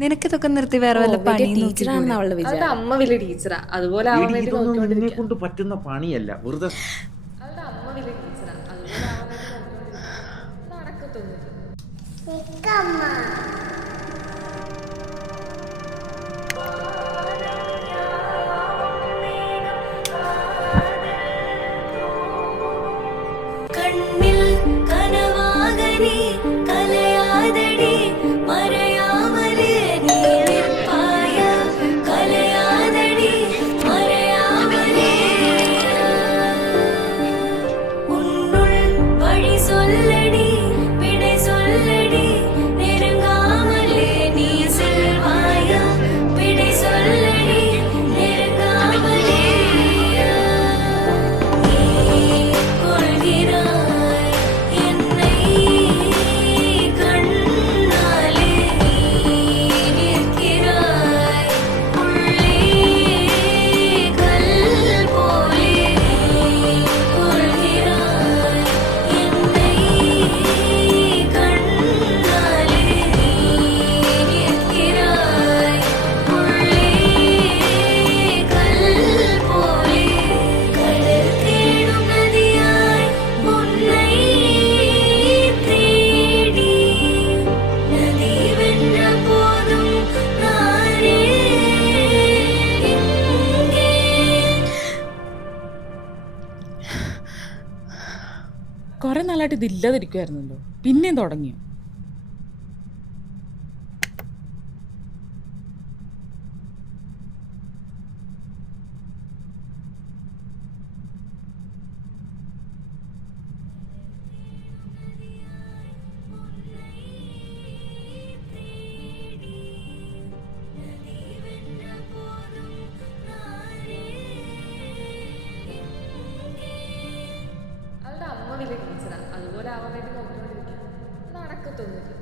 നിനക്കിതൊക്കെ നിർത്തി വേറെ വല്ല പണി ടീച്ചറാണെന്ന് അവളുടെ അവളുടെ വിചാരം. അമ്മ വലിയ ടീച്ചറാ, അതുപോലെ ആവാൻ വേണ്ടി ഇതൊന്നും നിന്നെ നോക്കിക്കൊണ്ടിരിക്കുക. കൊണ്ട് പറ്റുന്ന പണിയല്ല, വെറുതെ അവളുടെ അമ്മ വലിയ ടീച്ചറാ, അതുപോലെ ആവാൻ വേണ്ടി നോക്കിക്കൊണ്ടിരിക്കുക. നടക്കത്തൊന്നുമില്ല. കണ്ണിൽ കനവാകനി കലയാതടി മറയാമലേ നീ നിൽപ്പായ കലയാതടി മറയാമലേ ഉന്നുൾ വഴി சொல்லடி விடை சொல்லடி நெருங்காமலே நீ செல்வாய விடை சொல்லடி நெருங்காமலே நீ கொள்கிறாய் என்னை கண்ணாலே நீ நிற்கிறாய் உள்ளே கல் போலே நீ கொள்கிறாய் என்னை கண்ணாலே நீ நிற்கிறாய் உள்ளே கல் போலே கடல் தேடும் நதியாய் உன்னை தேடி நதி வென்ற போதும் நானே இங்கே കുറെ നാളായിട്ട് ഇതില്ലാതിരിക്കുമായിരുന്നല്ലോ, പിന്നെയും തുടങ്ങിയോ? അവളുടെ അമ്മ വലിയ ടീച്ചറാ, അതുപോലെ ആവാൻ വേണ്ടി നോക്കിക്കൊണ്ടിരിക്കുക. നടക്കത്തൊന്നുമില്ല.